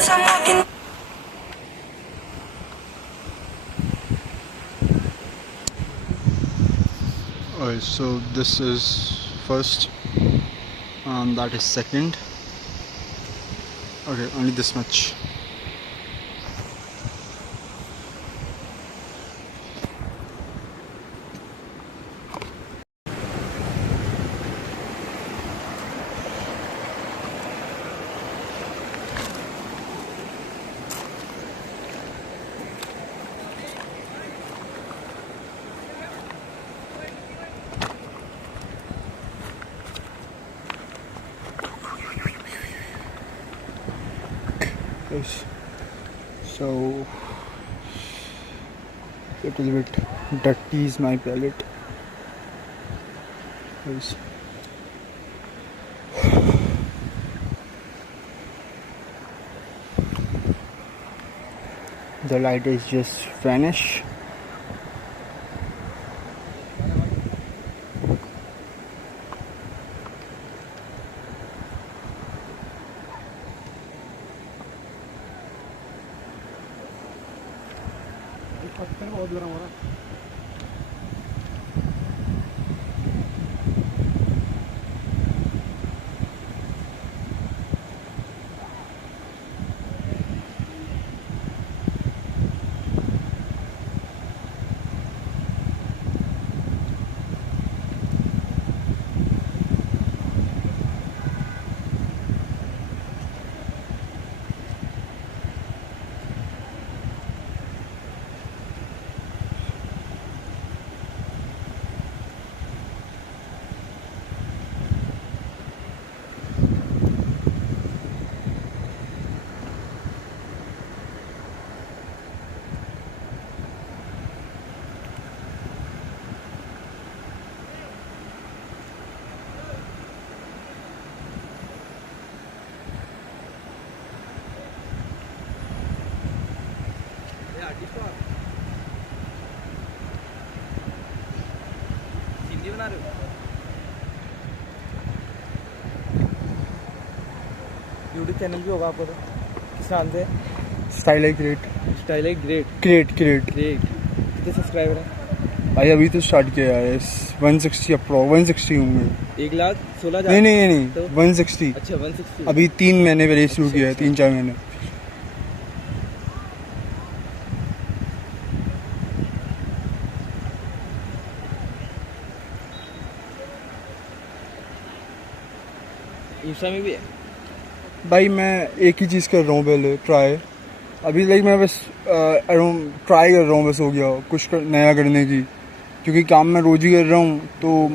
as I'm walking. Alright, so this is first and that is second. Okay, only this much. Yes. So a little bit dirty is my palette. Yes. The light is just vanish. बहुत गर्म हो रहा है। बना रहे हो? YouTube channel भी होगा आपको तो? किस नाम से? Style like great. Style like great? Create create create. कितने सब्सक्राइबर हैं भाई? अभी तो स्टार्ट किया है, 160 अप्रो 160 होंगे। 1,16,000? नहीं नहीं नहीं तो? 160। अच्छा 160। अभी 3 महीने पहले शुरू किया है, 3-4 महीने। इंस्टा में भी है भाई? मैं एक ही चीज़ कर रहा हूँ पहले, ट्राई। अभी लाइक मैं बस ट्राई कर रहा हूँ, बस हो गया कुछ नया करने की, क्योंकि काम मैं रोज़ ही कर रहा हूँ। तो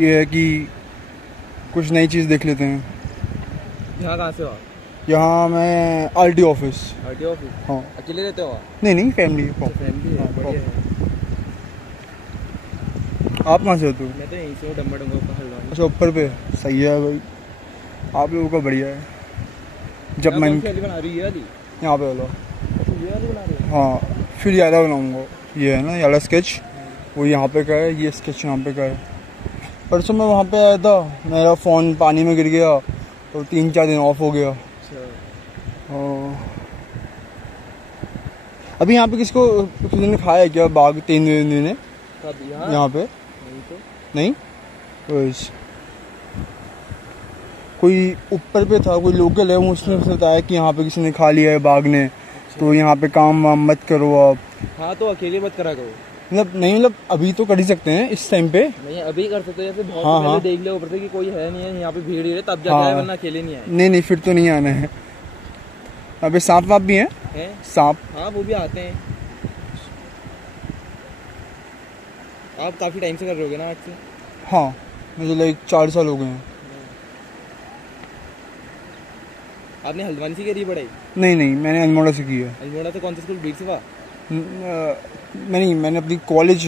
ये है कि कुछ नई चीज़ देख लेते हैं। यहाँ कहाँ से हो? यहाँ मैं आरटी ऑफिस। RT office? हाँ। अकेले रहते हो? नहीं नहीं, फैमिली। फैमिली है, बढ़िया है। आप कहाँ से होते हो? मैं तो यहीं से हूँ, डम्बा डम्बा ऊपर। अच्छा ऊपर पे, सही है भाई, आप लोगों का बढ़िया है। जब मैं बना रही है यहाँ पे वाला, ये वाली बना रही है? हाँ, फिर ज़्यादा बनाऊँगा। ये है ना ये वाला स्केच, वो यहाँ पे का है, ये स्केच यहाँ पे का है। परसों मैं वहाँ पे आया था, मेरा फ़ोन पानी में गिर गया तो 3-4 दिन ऑफ हो गया। अभी यहाँ पे किसको किसी ने खाया है क्या बाघ 3 दिन ने यहाँ पे? नहीं बस कोई ऊपर पे था, कोई लोकल है, वो उसने बताया कि यहाँ पे किसी ने खा लिया है बाघ ने। अच्छा। तो यहाँ पे काम वाम मत करो आप। हाँ तो अकेले मत करा करो। मतलब नहीं, मतलब अभी तो कर ही सकते हैं इस टाइम पे। नहीं अभी कर सकते हैं, फिर बहुत हाँ, पहले देख ले ऊपर से कि कोई है नहीं है यहाँ पे, भीड़ ही है तब जाके आए, वरना अकेले नहीं आए। नहीं नहीं फिर तो नहीं आना है। अबे सांप वाप भी हैं? सांप? हाँ वो भी आते हैं। आप काफ़ी टाइम से कर रहे होगे ना? आज से? हाँ मुझे लाइक 4 साल हो गए हैं। आपने हल्द्वानी से करी पढ़ाई? नहीं नहीं, मैंने अल्मोड़ा से की है। अल्मोड़ा से कौन सा स्कूल? बीट सिवा? नहीं, मैंने अपनी कॉलेज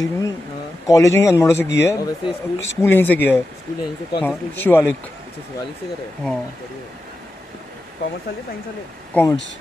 अल्मोड़ा से की है। और वैसे स्कूल यहीं से किया है। स्कूल यहीं से? कौन सा स्कूल? शिवालिक। अच्छा शिवालिक से करे? हाँ। कॉमर्स वाले साइंस वाले? Commerce.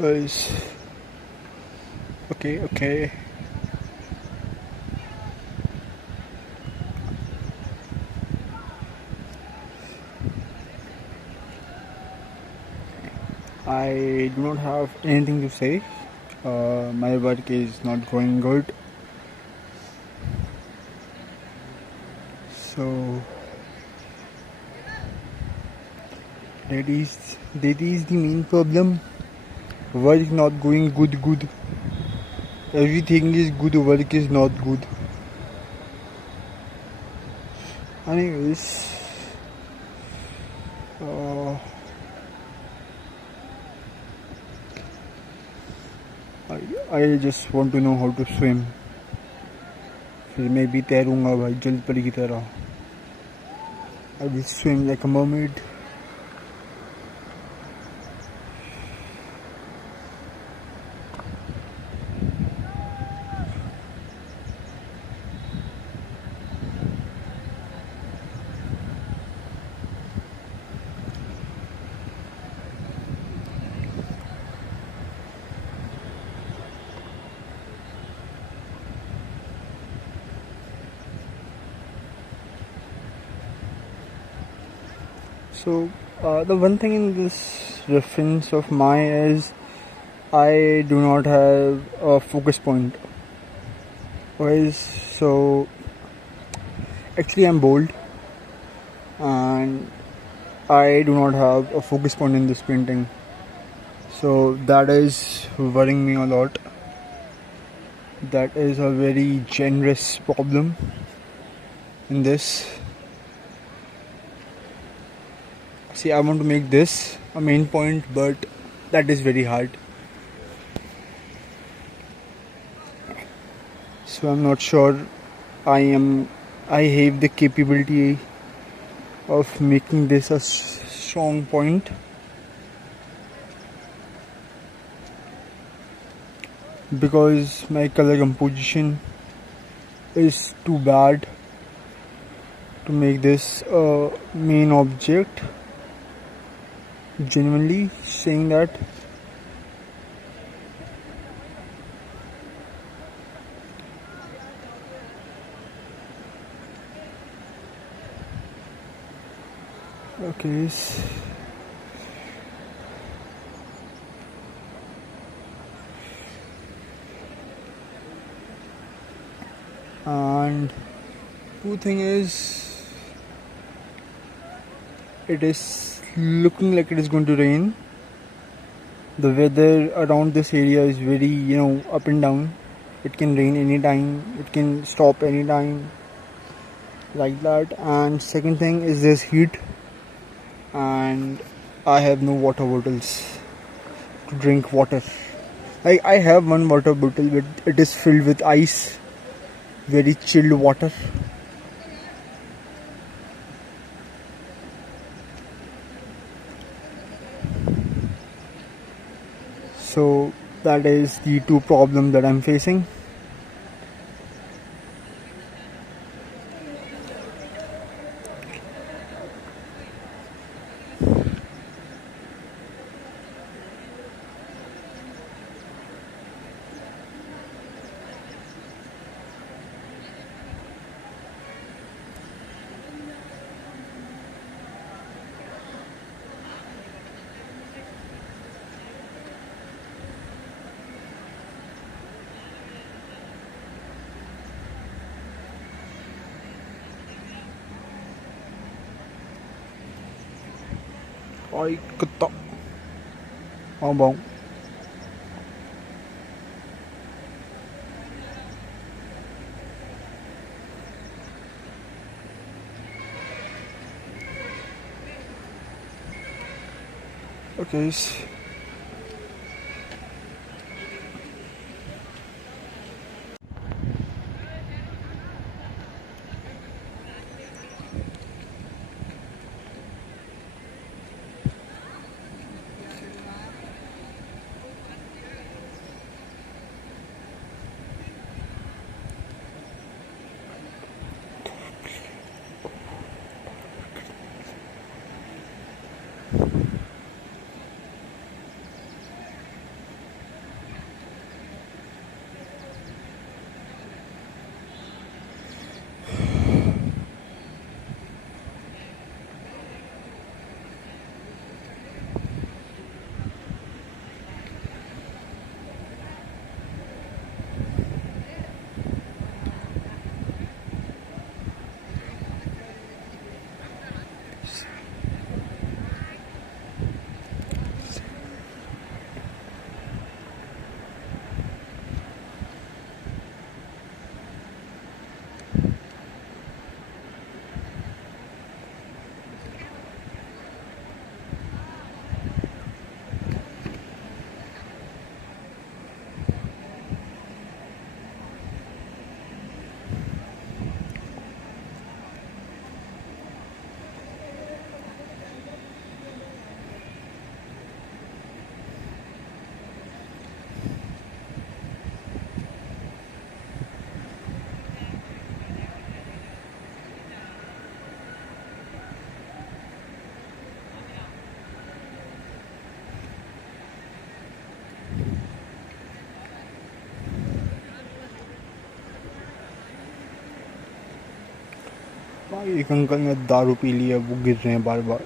Guys, okay. I do not have anything to say. My work is not going good. So that is the main problem. Work not going good. Everything is good, work is not good. Anyways, uh, I just want to know how to swim. फिर मैं भी तैरूंगा भाई जल परी की तरह. I will swim like a mermaid. So the one thing in this reference of mine is I do not have a focus point. Guys, so actually I'm bold and I do not have a focus point in this painting. So that is worrying me a lot. That is a very generous problem in this. See, I want to make this a main point, but that is very hard. So I'm not sure I have the capability of making this a strong point. Because my color composition is too bad to make this a main object. Genuinely saying that. Okay. And two thing is, it is looking like it is going to rain. The weather around this area is very, up and down. It can rain anytime, it can stop anytime, like that. And second thing is this heat, and I have no water bottles to drink water. I have one water bottle, but it is filled with ice, very chilled water. So that is the two problems that I'm facing. Ai que top. Oh, bom. Okay. एक uncle ने दारू P ली है, वो गिर रहे हैं बार बार.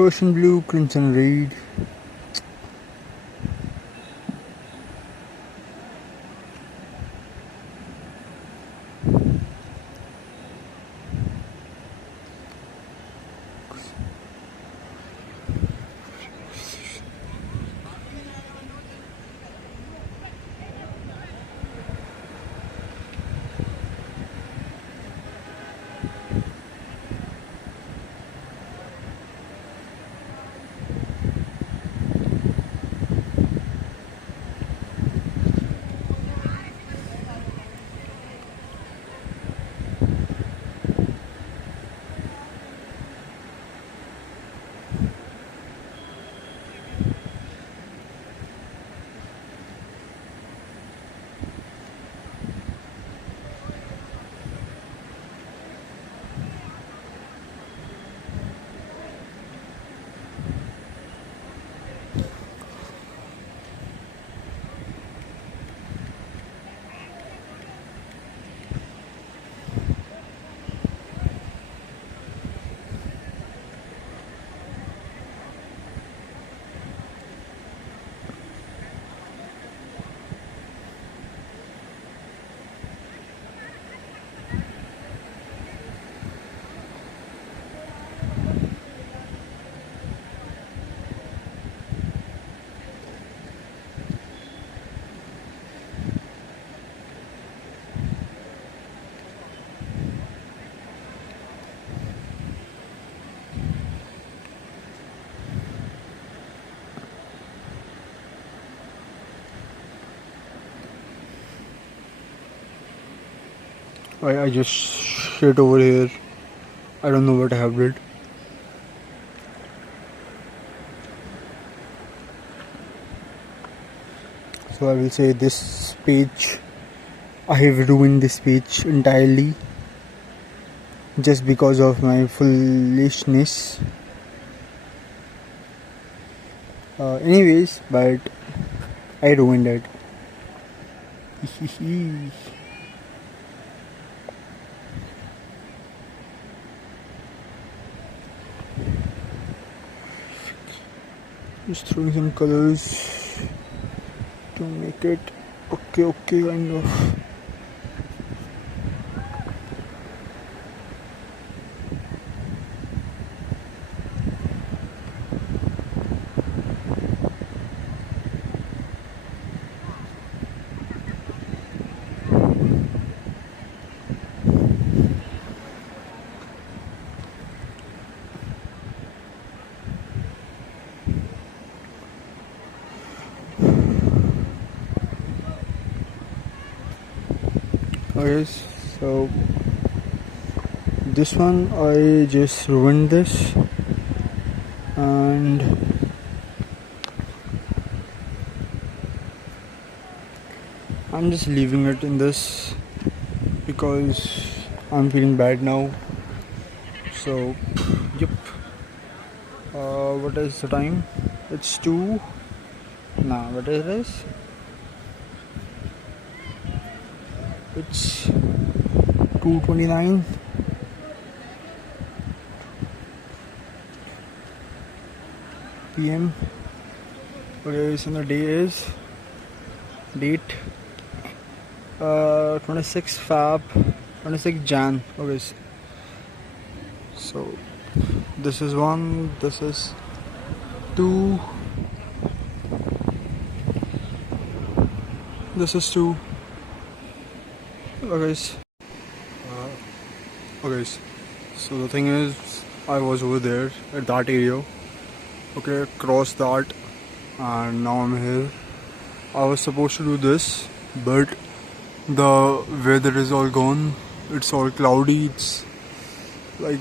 Persian blue, crimson red. I just shit over here. I don't know what I have did. So I will say this page, I have ruined this page entirely just because of my foolishness. Anyways, but I ruined it. Just throwing some colors to make it okay kind of. Okay, so this one I just ruined this, and I'm just leaving it in this because I'm feeling bad now. So, yep. What is the time? It's 2. Nah, what is this? It's 2:29. PM. Okay, so the day is date 26 Feb, 26 Jan. Okay, so this is 1, this is 2, this is 2. Okay, okay. So the thing is, I was over there at that area. Okay, crossed that, and now I'm here. I was supposed to do this, but the weather is all gone. It's all cloudy. It's like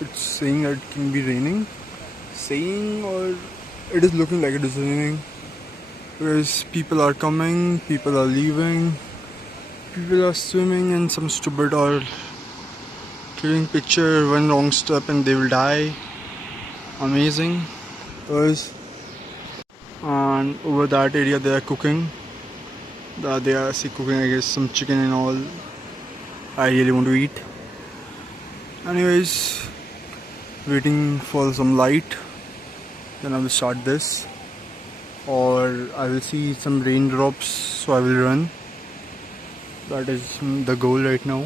it's saying that it can be raining. Saying, or it is looking like it is raining. Because people are coming, people are leaving, people are swimming, and some stupid are taking picture. One wrong step and they will die. Amazing. Guys. And over that area they are cooking. They are cooking, I guess, some chicken and all. I really want to eat. Anyways, waiting for some light. Then I will start this. Or I will see some raindrops, so I will run. That is the goal right now.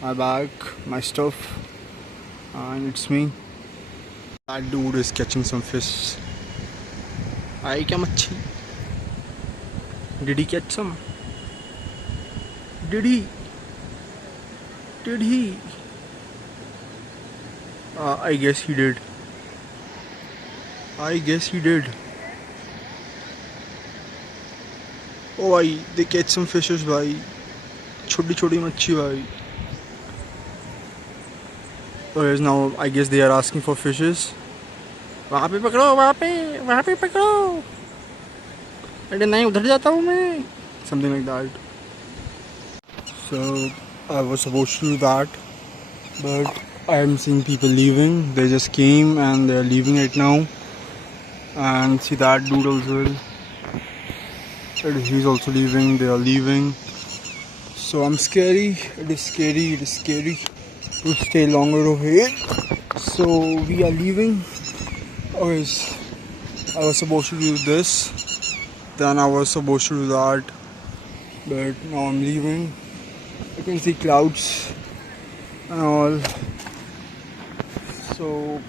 My bag, my stuff, and it's me. That dude is catching some fish. Ay kya machi? Did he catch some? Did he? Did he? I guess he did. I guess he did. Oh bhai, they catch some fishes bhai. Choti choti machi bhai. Whereas now I guess they are asking for fishes. वहाँ पे पकड़ो, वहाँ पे पकड़ो. अरे नहीं, उधर जाता हूँ मैं. Something like that. So I was supposed to do that, but I am seeing people leaving. They just came and they are leaving right now. And see that dude also. He's also leaving. They are leaving. So I'm scary. It is scary. It is scary to stay longer over here. So we are leaving. Okay, I was supposed to do this. Then I was supposed to do that. But now I'm leaving. You can see clouds and all. So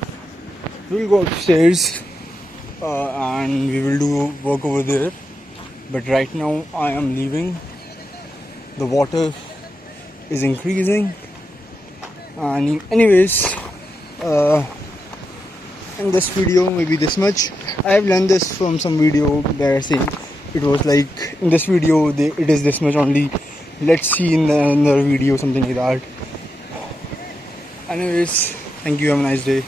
we'll go upstairs and we will do work over there. But right now I am leaving. The water is increasing. And anyways, in this video, maybe this much. I have learned this from some video that are saying it was like in this video it is this much only. Let's see in the another video, something like that. Anyways, thank you. Have a nice day.